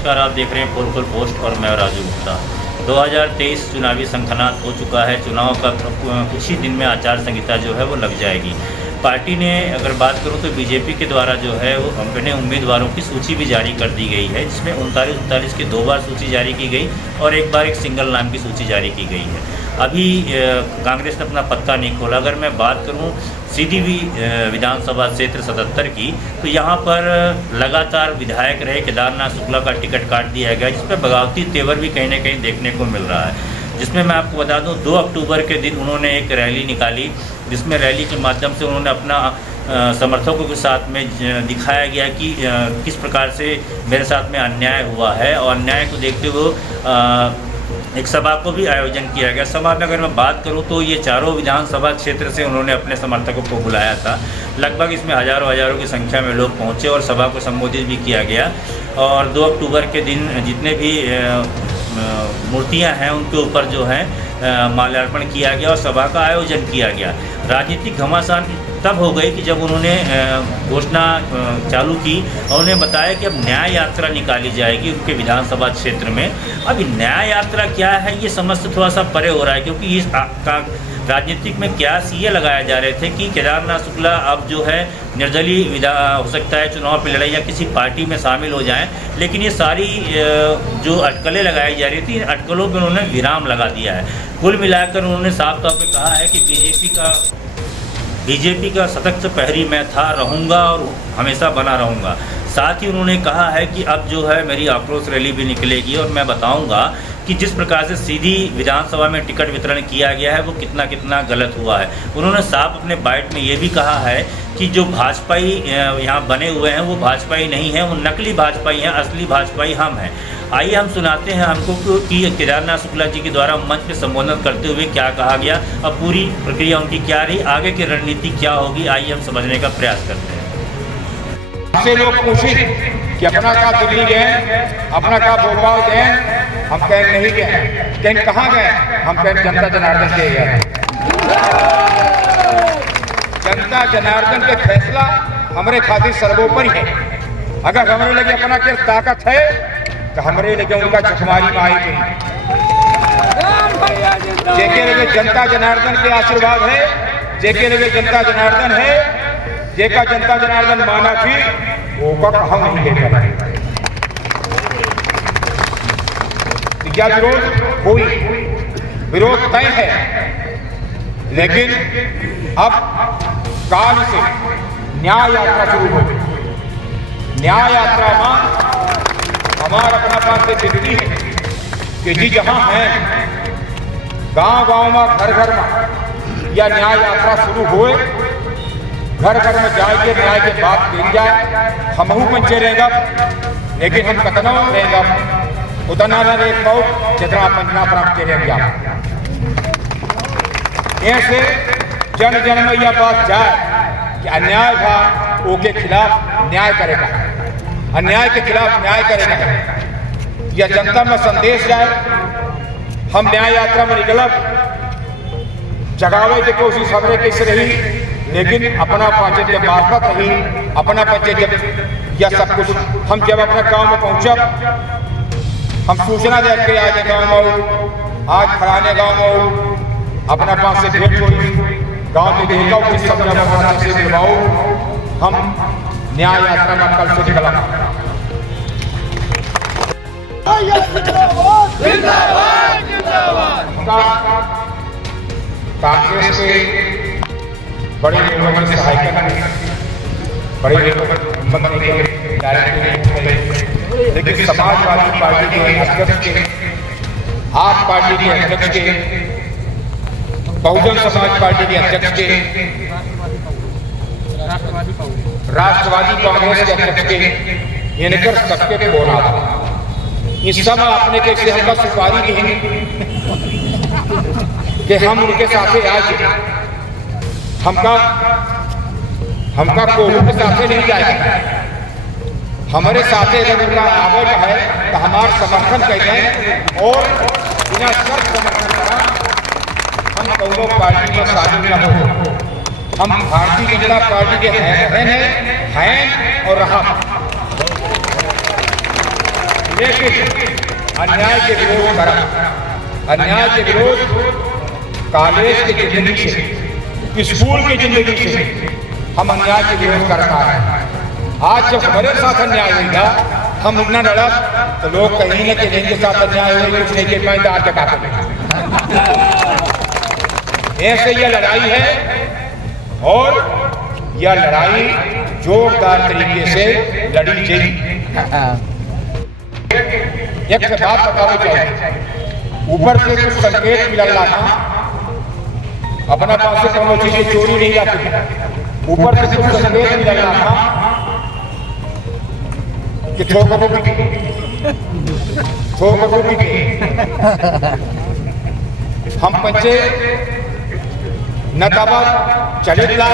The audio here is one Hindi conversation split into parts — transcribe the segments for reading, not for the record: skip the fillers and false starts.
नमस्कार, आप देख रहे हैं पोलखोल पोस्ट और मैं राजू गुप्ता। 2023 चुनावी शंखनाद हो चुका है। चुनाव का कुछ ही दिन में आचार संहिता जो है वो लग जाएगी। पार्टी ने अगर बात करूं तो बीजेपी के द्वारा जो है वो अपने उम्मीदवारों की सूची भी जारी कर दी गई है, जिसमें 39 की 2 बार सूची जारी की गई और एक बार एक सिंगल नाम की सूची जारी की गई है। अभी कांग्रेस ने अपना पत्ता नहीं खोला। अगर मैं बात करूं सीधी विधानसभा क्षेत्र 77 की, तो यहाँ पर लगातार विधायक रहे केदारनाथ शुक्ला का टिकट काट दिया गया, जिस पर बगावती तेवर भी कहीं न कहीं देखने को मिल रहा है। जिसमें मैं आपको बता दूं 2 अक्टूबर के दिन उन्होंने एक रैली निकाली, जिसमें रैली के माध्यम से उन्होंने अपना समर्थकों के साथ में दिखाया गया कि किस प्रकार से मेरे साथ में अन्याय हुआ है, और अन्याय को देखते हुए एक सभा को भी आयोजन किया गया। सभा में अगर मैं बात करूं तो ये चारों विधानसभा क्षेत्र से उन्होंने अपने समर्थकों को बुलाया था। लगभग इसमें हज़ारों की संख्या में लोग पहुंचे और सभा को संबोधित भी किया गया। और 2 अक्टूबर के दिन जितने भी मूर्तियां हैं उनके ऊपर जो है माल्यार्पण किया गया और सभा का आयोजन किया गया। राजनीतिक घमासान तब हो गई कि जब उन्होंने घोषणा चालू की और उन्हें बताया कि अब न्याय यात्रा निकाली जाएगी उनके विधानसभा क्षेत्र में। अब न्याय यात्रा क्या है ये समझ से थोड़ा सा परे हो रहा है, क्योंकि इस राजनीतिक में क्यास ये लगाए जा रहे थे कि केदारनाथ शुक्ला अब जो है निर्दलीय हो सकता है चुनाव पर लड़ाई या किसी पार्टी में शामिल हो जाएं, लेकिन ये सारी जो अटकलें लगाई जा रही थी, अटकलों पर उन्होंने विराम लगा दिया है। कुल मिलाकर उन्होंने साफ तौर पर कहा है कि बीजेपी का सतत प्रहरी मैं था, रहूँगा और हमेशा बना रहूँगा। साथ ही उन्होंने कहा है कि अब जो है मेरी आक्रोश रैली भी निकलेगी और मैं बताऊँगा कि जिस प्रकार से सीधी विधानसभा में टिकट वितरण किया गया है वो कितना गलत हुआ है। उन्होंने साफ अपने बाइट में ये भी कहा है कि जो भाजपाई यहाँ बने हुए हैं वो भाजपाई नहीं हैं, वो नकली भाजपाई हैं, असली भाजपाई हम हैं। आइए हम सुनाते हैं हमको कि केदारनाथ शुक्ला जी के द्वारा मंच पे संबोधन करते हुए क्या कहा गया, अब पूरी प्रक्रिया उनकी क्या रही, आगे की रणनीति क्या होगी, आइए हम समझने का प्रयास करते हैं। हमसे लोग पूछे कि अपना का दिल्ली गए, अपना का भोपाल गए, हम कहें नहीं गए। कहें कहाँ गए? हम कहें जनता जनार्दन के गए। जनता जनार्दन के फैसला हमारे खातिर सर्वोपरि है। अगर हमारे लगे अपना के ताकत है तो हमारे लगे उनका झकमारी में आएगी। जेके लगे जनता जनार्दन के आशीर्वाद है, जेके लगे जनता जनार्दन है, जेका जनता जनार्दन माना थी वो का हम नहीं देते। क्या विरोध हुई? विरोध तय है, लेकिन अब काल से न्याय यात्रा शुरू हो गई। न्याय यात्रा में हमारा अपना पास से विनती है कि जी जहां हैं गांव में घर में या न्याय यात्रा शुरू हुए, घर में जाके न्याय के बात मिल जाए। हमहू पंचे रहेगा, लेकिन हम कतना रहेगा उतना न एक पाओ जितना पंचना प्राप्त करेंगे। ऐसे जन में यह बात जाए कि अन्याय था उसके खिलाफ न्याय करेगा, अन्याय के खिलाफ न्याय करेगा। यह जनता में संदेश जाए। हम न्याय यात्रा में निकलब, जगावे की कोशिश हमने कैसे रही, लेकिन अपना पंचायत के मार्फत रही, अपना पंचायत यह सब कुछ। हम जब अपने गांव में पहुंचा, हम सूचना दे के आज गाँव में, आज फलाने गाँव में अपना पास से भेंट हुई, गाँव में देखा किस सब से मिलवाओ। हम न्याय यात्रा में कल से निकला। कांग्रेस के बड़े लोगों की सहायता करें, बड़े लोगों लेकिन समाजवादी पार्टी के अध्यक्ष के, आप पार्टी के अध्यक्ष के, बहुजन समाज पार्टी के अध्यक्ष के, राष्ट्रवादी कांग्रेस के अध्यक्ष के, इनकर सबके बोला इस समय आपने कैसे हमका सुपारी दी कि हम उनके साथ आज हमका कोहू के साथ नहीं जाएगा। हमारे साथ अगर उनका आगे का है तो हमारा समर्थन कहते हैं और बिना शर्त समर्थन करा हम दोनों पार्टी में शामिल न हो। हम भारतीय जनता पार्टी के हैं और रहा। लेकिन अन्याय के विरोध करा, अन्याय के विरोध कॉलेज की जिंदगी से, स्कूल की जिंदगी से हम अन्याय के विरोध करता है। आज जब हमारे साथ अन्याय होगा, हम न लड़ा तो लोग कहीं न कहीं के साथ अन्याय हुए कुछ नहीं के मैदान जगा ऐसे यह लड़ाई है और यह लड़ाई जोरदार तरीके से लड़ी जाएगी। एक से बात बताना चाहिए, ऊपर से कुछ संकेत मिल रहा था, अपना पास से कोनो चीजें चोरी नहीं जाती, ऊपर से कुछ संकेत मिल रहा था कि ठोकर हम पंचे न दबा चलित ला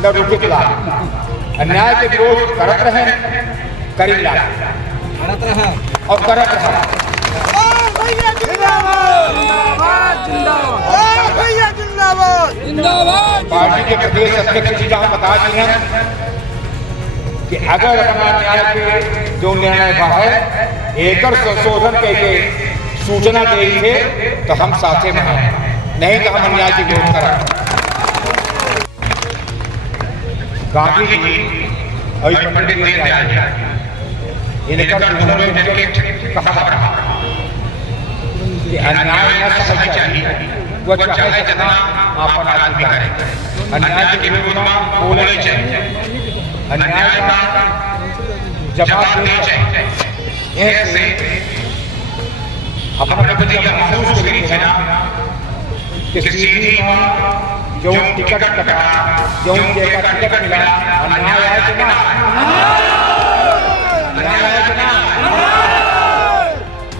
न रुकित ला, अन्याय के विरोध करत रहे, करी ला और करत रहा। पार्टी के प्रदेश अध्यक्ष जी जहाँ बता दी हैं कि अगर अपना न्याय के जो निर्णय का है एकड़ संशोधन के सूचना दे थे तो हम साथे में हैं, नहीं तो हम अन्याय की विरोध करें। गांधी जी अभी पंडित जी इनका कहा कि अन्याय न समझ चाहिए, वो चाहे जितना आपन आदमी करे, अन्याय के विरोध में बोलना चाहिए, अन्याय का जवाब देना चाहिए। ऐसे अपना प्रति महसूस करेंगे ना कि सीधी जो टिकट कटा, जो टिकट मिला, अन्याय है कि ना, अन्याय है कि ना,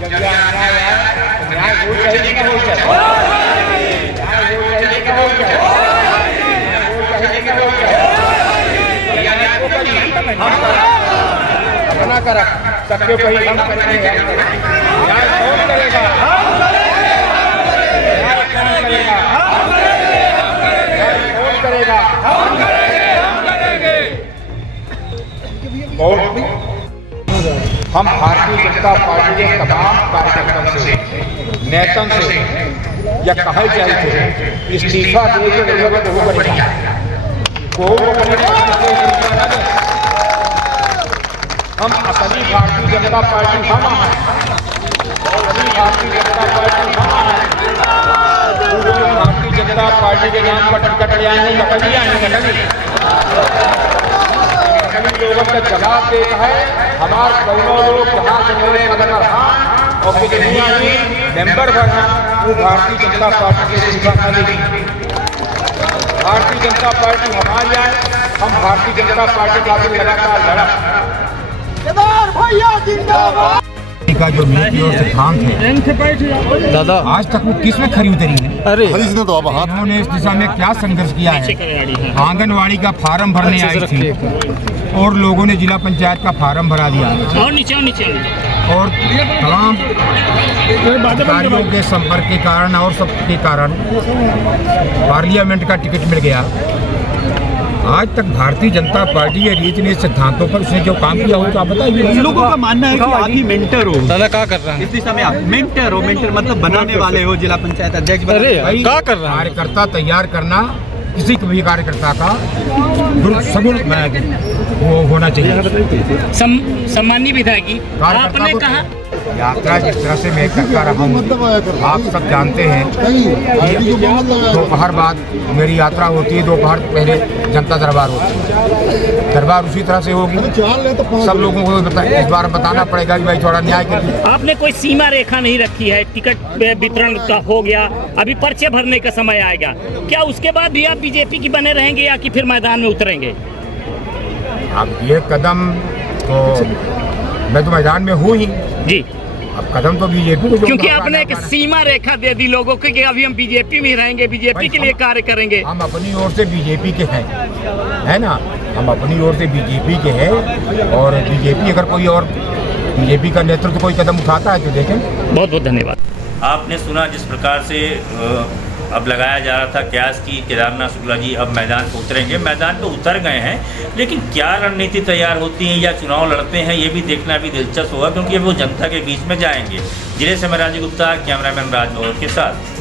जब अन्याय है तो न्याय हो चाहिए कि हो चाहिए, न्याय हो चाहिए कि हो चाहिए, न्याय हो चाहिए कि हो चाहिए, अपना कर सबके कहीं हम करेंगे, न्याय कौन करेगा, न्याय कौन करेगा, न्याय कौन करेगा, हम भारतीय जनता पार्टी के तमाम कार्यकर्ताओं से, नेताओं से यह कहा चाहिए इस्तीफा देकर हम असली भारतीय जनता पार्टी हम हैं, असली भारतीय जनता पार्टी हम हैं। भारतीय जनता पार्टी के नाम पर टिकट ले आएंगे, नकली आएंगे, नकली लोगों का जवाब देता है। हमारे दोनों लोग जहाँ से मदद और कितनी मेंबर बनना वो भारतीय जनता पार्टी के इस्तीफा न देगी। भारतीय जनता पार्टी हमारी आए, हम भारतीय जनता पार्टी का लगातार लड़ा का जो नीति और सिद्धांत है दादा आज तक वो किस में खरी उतरी है। अरे तो अब उन्होंने इस दिशा में क्या संघर्ष किया है। आंगनवाड़ी का फार्म भरने आई थी और लोगों ने जिला पंचायत का फार्म भरा दिया और नीचे और तमाम अधिकारियों के संपर्क के कारण और सबके कारण पार्लियामेंट का टिकट मिल गया। आज तक भारतीय जनता पार्टी के रीत ने सिद्धांतों पर उसने जो काम किया हो तो आप बताइए। लोगों का मानना है कि आप ही मेंटर हो। दादा क्या कर रहा है इस दिशा में आप मेंटर हो, मेंटर मतलब बनाने वाले हो, जिला पंचायत अध्यक्ष। अरे क्या कर रहा है? कार्यकर्ता तैयार करना किसी भी कार्यकर्ता का सगुण वो होना चाहिए। सम्मानीय विधायक जी, आपने कहा यात्रा जिस तरह से मैं करता रहा हूँ, आप सब जानते हैं दोपहर बाद मेरी यात्रा होती है, दोपहर पहले जनता दरबार होती है, दरबार उसी तरह से होगी। सब लोगों को इस बार बताना पड़ेगा कि भाई थोड़ा न्याय करिए। आपने कोई सीमा रेखा नहीं रखी है, टिकट वितरण का हो गया, अभी पर्चे भरने का समय आएगा, क्या उसके बाद भी आप बीजेपी की बने रहेंगे या कि फिर मैदान में उतरेंगे? अब ये कदम तो मैं तो मैदान में हूँ ही जी, अब कदम तो बीजेपी को, क्योंकि आपने एक सीमा रेखा दे दी लोगों को कि अभी हम बीजेपी में रहेंगे, बीजेपी के लिए कार्य करेंगे। हम अपनी ओर से बीजेपी के हैं, है ना, हम अपनी ओर से बीजेपी के हैं और बीजेपी अगर कोई और बीजेपी का नेतृत्व कोई कदम उठाता है तो देखें। बहुत बहुत धन्यवाद। आपने सुना जिस प्रकार से अब लगाया जा रहा था क्यास की केदारनाथ शुक्ला जी अब मैदान पर उतरेंगे, मैदान पर उतर गए हैं, लेकिन क्या रणनीति तैयार होती है या चुनाव लड़ते हैं ये भी देखना भी दिलचस्प होगा, क्योंकि वो जनता के बीच में जाएंगे। जिले से मैं राजीव गुप्ता, कैमरामैन राज के साथ।